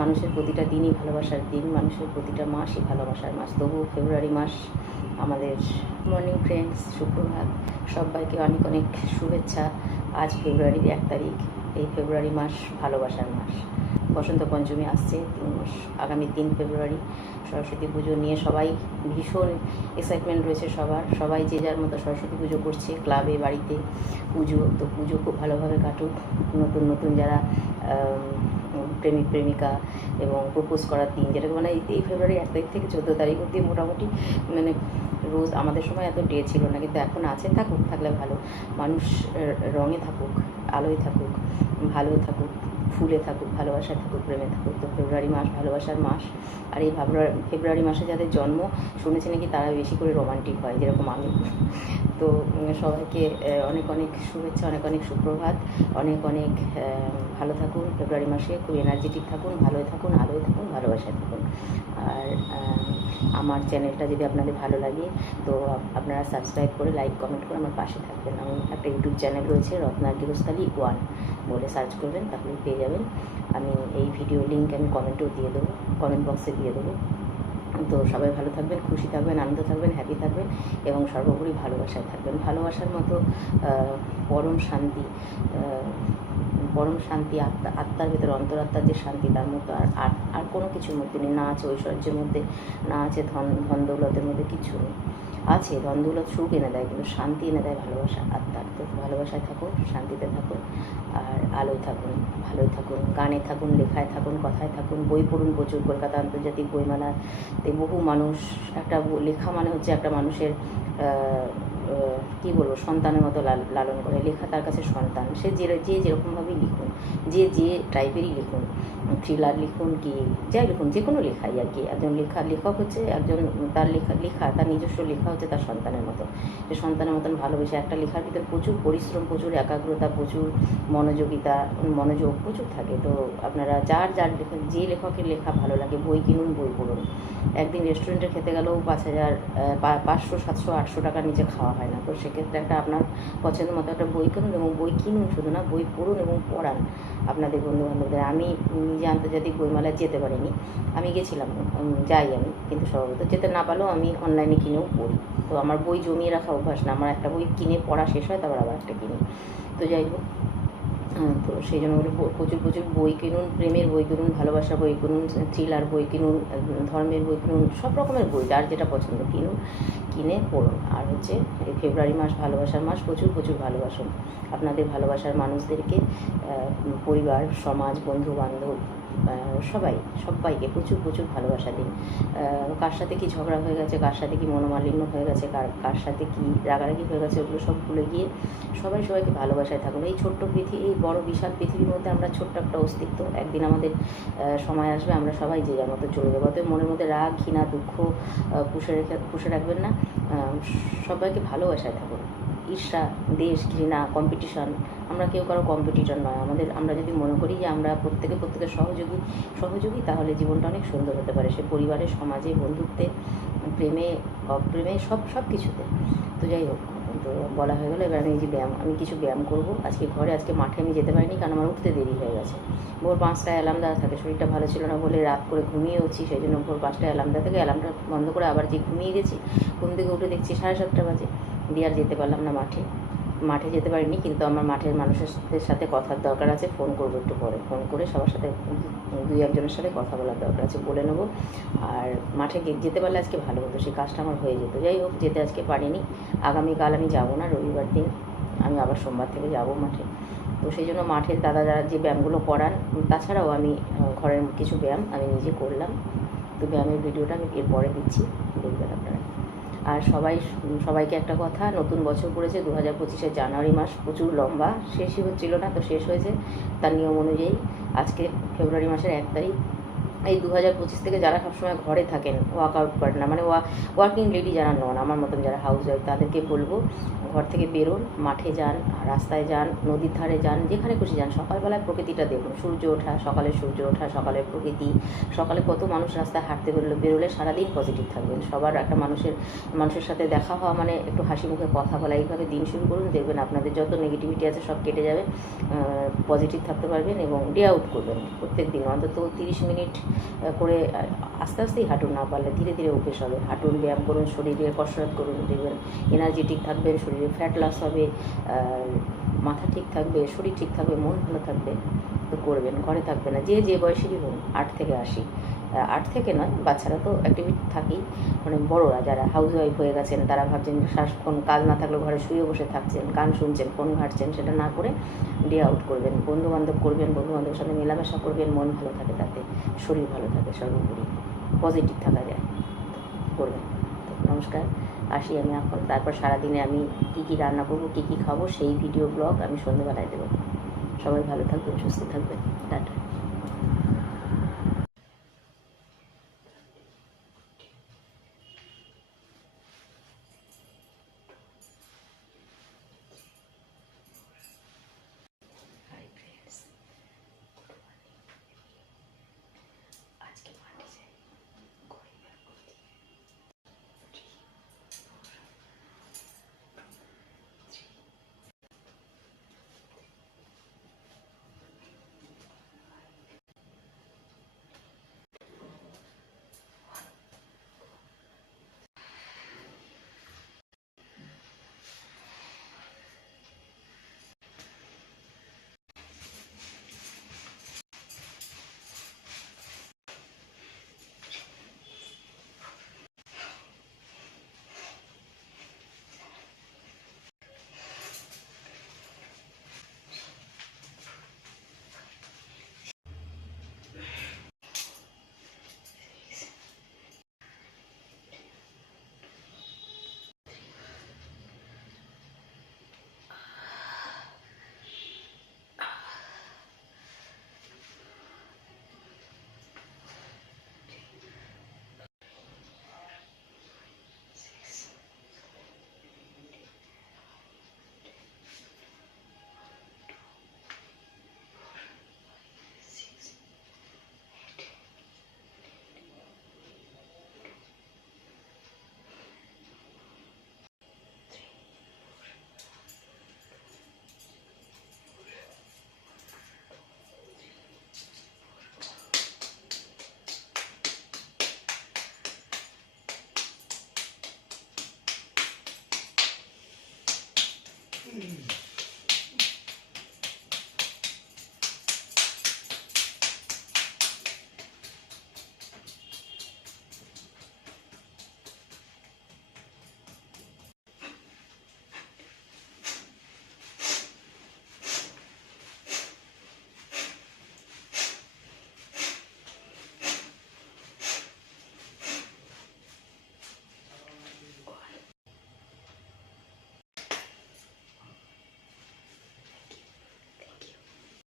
মানুষের প্রতিটা দিনই ভালোবাসার দিন, মানুষের প্রতিটা মাসই ভালোবাসার মাস। তবুও ফেব্রুয়ারি মাস আমাদের মর্নিং ফ্রেন্ডস সুপ্রভাত, সবাইকে অনেক অনেক শুভেচ্ছা। আজ ফেব্রুয়ারির এক তারিখ, এই ফেব্রুয়ারি মাস ভালোবাসার মাস। বসন্ত পঞ্চমী আসছে তিন আগামী তিন ফেব্রুয়ারি। সরস্বতী পুজো নিয়ে সবাই ভীষণ এক্সাইটমেন্ট রয়েছে সবার। সবাই যে যার মতো সরস্বতী পুজো করছে ক্লাবে বাড়িতে পুজো, তো পুজো খুব ভালোভাবে কাটুক। নতুন নতুন যারা প্রেমিক, প্রেমিকা এবং প্রপোজ করার দিন যেটাকে মানে এই- ফেব্রুয়ারি এক তারিখ থেকে চোদ্দ তারিখ অবধি মোটামুটি মানে রোজ আমাদের সময় এত ডে ছিল না, কিন্তু এখন আছে, থাকুক, থাকলে ভালো। মানুষ রঙে থাকুক, আলোয় থাকুক ভালো থাকুক। ফুলে থাকুক, ভালোবাসায় থাকুক, প্রেমে থাকুক, তো ফেব্রুয়ারি মাস, ভালোবাসার মাস। আর এই ফেব্রুয়ারি ফেব্রুয়ারি মাসে যাদের জন্ম, শুনেছি নাকি তারা বেশি করে রোমান্টিক হয়, যেরকম আমি। তো সবাইকে অনেক অনেক শুভেচ্ছা, অনেক অনেক সুপ্রভাত, অনেক অনেক ভালো থাকুন, ফেব্রুয়ারি মাসে খুব এনার্জেটিক থাকুন, ভালোই থাকুন, আলোয় থাকুন, ভালোবাসায় থাকুন। আর আমার চ্যানেলটা যদি আপনাদের ভালো লাগে, তো আপনারা সাবস্ক্রাইব করে লাইক কমেন্ট করে আমার পাশে থাকবেন। আমি একটা ইউটিউব চ্যানেল রয়েছে রত্নার গৃহস্থালী ওয়ান বলে সার্চ করবেন, তাহলে পেয়ে যাবেন। আমি এই ভিডিও লিঙ্ক আমি কমেন্টেও দিয়ে দেবো কমেন্ট বক্সে দিয়ে দেবো। তো সবাই ভালো থাকবেন, খুশি থাকবেন, আনন্দ থাকবেন হ্যাপি থাকবেন এবং সর্বোপরি ভালোবাসায় থাকবেন। ভালোবাসার মতো পরম শান্তি পরম শান্তি, আত্মা, আত্মার ভেতরে অন্তরাত্মার যে শান্তি, তার মতো আর আর আর কোনো কিছুর মধ্যে নেই। না আছে ঐশ্বর্যের মধ্যে, না আছে ধন ধন দৌলতের মধ্যে কিছু নেই। আছে, দ্বন্দ্বগুলো সুখ এনে দেয়, কিন্তু শান্তি এনে দেয় ভালোবাসা। আত্মার তো ভালোবাসায় থাকুন, শান্তিতে থাকুন, আর আলোয় থাকুন ভালোই থাকুন গানে থাকুন, লেখায় থাকুন, কথায় থাকুন, বই পড়ুন প্রচুর। কলকাতা আন্তর্জাতিক বইমেলাতে বহু মানুষ, একটা লেখা মানে হচ্ছে একটা মানুষের কী বলব, সন্তানের মতো লাল- লালন করে লেখা, তার কাছে সন্তান। সে যে যে যেরকমভাবেই লিখুন, যে যে টাইপেরই লিখুন থ্রিলার লিখুন কি, যাই লিখুন, যে কোনো লেখাই আর কি। একজন লেখা, লেখক হচ্ছে একজন, তার লেখা লেখা, তার নিজস্ব লেখা হচ্ছে তার সন্তানের মতো। সে সন্তানের মতন ভালোবেসে একটা লেখার ভিতরে প্রচুর পরিশ্রম, প্রচুর একাগ্রতা, প্রচুর মনোযোগিতা, মনোযোগ প্রচুর থাকে। তো আপনারা যার যার লেখা, যে লেখকের লেখা ভালো লাগে, বই কিনুন, বই পড়ুন। একদিন রেস্টুরেন্টে খেতে গেলেও পাঁচ হাজার পাঁচশো, সাতশো, আটশো টাকার নিচে খাওয়া। হয় না। তো সেক্ষেত্রে একটা আপনার পছন্দ মতো একটা বই কিনুন এবং বই কিনুন, শুধু না বই পড়ুন এবং পড়ান আপনাদের বন্ধুবান্ধবদের। আমি নিজে আন্তর্জাতিক বইমেলায় যেতে পারিনি। আমি গেছিলাম যাই আমি, কিন্তু স্বভাবত যেতে না পারলেও আমি অনলাইনে কিনেও পড়ি। তো আমার বই জমিয়ে রাখা অভ্যাস না, আমার একটা বই কিনে পড়া শেষ হয়, তারপর আবার একটা কিনি। তো যাই হোক তো সেই জন্য বলি প্রচুর প্রচুর বই কিনুন, প্রেমের বই কিনুন, ভালোবাসার বই কিনুন, থ্রিলার বই কিনুন ধর্মের বই কিনুন, সব রকমের বই, যার যেটা পছন্দ কিনুন, কিনে পড়ুন। আর হচ্ছে এই ফেব্রুয়ারি মাস, ভালোবাসার মাস, প্রচুর প্রচুর ভালোবাসুন। আপনাদের ভালোবাসার মানুষদেরকে পরিবার, সমাজ বন্ধু বান্ধব সবাই, সবাইকে প্রচুর প্রচুর ভালোবাসা দিন কার সাথে কি ঝগড়া হয়ে গেছে, কার সাথে কি মনোমালিন্য হয়ে গেছে, কার কার সাথে কি রাগারাগি হয়ে গেছে, ওগুলো সব ভুলে গিয়ে সবাই সবাইকে ভালোবাসায় থাকুন। এই ছোট্ট পৃথিবী এই বড় বিশাল পৃথিবীর মধ্যে আমরা ছোট্ট একটা অস্তিত্ব, একদিন আমাদের সময় আসবে, আমরা সবাই যে যার মতো চলে যাব। অতএব মনের মধ্যে রাগ, ঘৃণা, দুঃখ পুষে রেখে, পুষে রাখবেন না। সবাইকে ভালোবাসায় থাকুন। ঈর্ষা, দেশ ঘৃণা কম্পিটিশন আমরা কেউ কারও কম্পিটিটর নয়। আমাদের, আমরা যদি মনে করি যে আমরা প্রত্যেকে প্রত্যেকের সহযোগী সহযোগী, তাহলে জীবনটা অনেক সুন্দর হতে পারে। সে পরিবারে, সমাজে, বন্ধুত্বে, প্রেমে, অপ্রেমে, সব সব কিছুতে। তো যাই হোক, তো বলা হয়ে গেলো, এবার আমি এই যে ব্যায়াম, আমি কিছু ব্যায়াম করব। আজকে ঘরে, আজকে মাঠে আমি যেতে পারিনি, কারণ আমার উঠতে দেরি হয়ে গেছে। ভোর পাঁচটায় অ্যালার্ম দেওয়া থাকে, শরীরটা ভালো ছিল না বলে রাত করে ঘুমিয়েওছি সেই জন্য ভোর পাঁচটায় অ্যালার্ম দেওয়া থেকে। অ্যালার্মটা বন্ধ করে আবার যে ঘুমিয়ে গেছি, ঘুম থেকে উঠে দেখছি সাড়ে সাতটা বাজে। দিয়ে আর যেতে পারলাম না মাঠে। মাঠে যেতে পারিনি, কিন্তু আমার মাঠের মানুষের সাথে কথার দরকার আছে, ফোন করব একটু পরে। ফোন করে সবার সাথে, দুই একজনের সাথে কথা বলার দরকার আছে, বলে নেব। আর মাঠে যেতে পারলে আজকে ভালো হতো, সেই কাজটা আমার হয়ে যেত। যাই হোক, যেতে আজকে পারিনি। আগামীকাল আমি যাব না, রবিবার দিন আমি আবার সোমবার থেকে যাব মাঠে। তো সেই জন্য মাঠের দাদা যারা যে ব্যায়ামগুলো করান, তাছাড়াও আমি ঘরের কিছু ব্যায়াম আমি নিজে করলাম। তো ব্যায়ামের ভিডিওটা আমি এরপরে দিচ্ছি, দেখবেন আপনারা। আর সবাই, সবাইকে একটা কথা, নতুন বছর পড়েছে দু হাজার পঁচিশে জানুয়ারি মাস প্রচুর লম্বা, শেষই হচ্ছিল না, তো শেষ হয়েছে, তার নিয়ম অনুযায়ী আজকে ফেব্রুয়ারি মাসের এক তারিখ। এই দু হাজার পঁচিশ থেকে যারা সবসময় ঘরে থাকেন ওয়ার্কআউট করেন না। মানে ওয়ার্কিং লেডি যারা নন, আমার মতন যারা হাউস ওয়াইফ তাদেরকে বলব, ঘর থেকে বেরোন, মাঠে যান, রাস্তায় যান, নদীর ধারে যান, যেখানে খুশি যান। সকালবেলায় প্রকৃতিটা দেখুন, সূর্য ওঠা, সকালে সূর্য ওঠা, সকালের প্রকৃতি, সকালে কত মানুষ রাস্তায় হাঁটতে বেরোলে বেরোলে সারাদিন পজিটিভ থাকবেন। সবার একটা মানুষের মানুষের সাথে দেখা হওয়া মানে একটু হাসি মুখে কথা বলা, এইভাবে দিন শুরু করুন, দেখবেন আপনাদের যত নেগেটিভিটি আছে সব কেটে যাবে পজিটিভ থাকতে পারবেন এবং ডে আউট করবেন প্রত্যেক দিন অন্তত তিরিশ মিনিট করে আস্তে আস্তেই হাঁটুন না পারলে ধীরে ধীরে অভ্যেস হবে। হাঁটুন ব্যায়াম করুন, শরীরে কসরত করুন, দেখবেন এনার্জেটিক থাকবেন শরীরে ফ্যাট লস হবে মাথা ঠিক থাকবে, শরীর ঠিক থাকবে, মন ভালো থাকবে, তো করবেন, ঘরে থাকবে না। যে যে বয়সেরই হোক, আট থেকে আশি। আট থেকে নয়, বাচ্চারা তো অ্যাক্টিভিটি থাকেই। মানে বড়রা যারা হাউস ওয়াইফ হয়ে গেছেন, তারা ভাবছেন সারাক্ষণ কাজ না থাকলেও ঘরে শুয়ে বসে থাকছেন, গান শুনছেন ফোন ঘাটছেন, সেটা না করে ডে আউট করবেন। বন্ধু বান্ধব করবেন বন্ধু বান্ধবের সাথে মেলামেশা করবেন, মন ভালো থাকে তাতে, শরীর ভালো থাকে সর্বোপরি। পজিটিভ থাকা যায়, করবেন। নমস্কার, আসি আমি এখন। তারপর সারাদিনে আমি কী কী রান্না করব, কী কী খাব, সেই ভিডিও ব্লগ আমি সন্ধ্যেবেলায় দেবো। সবাই ভালো থাকবেন, সুস্থ থাকবেন।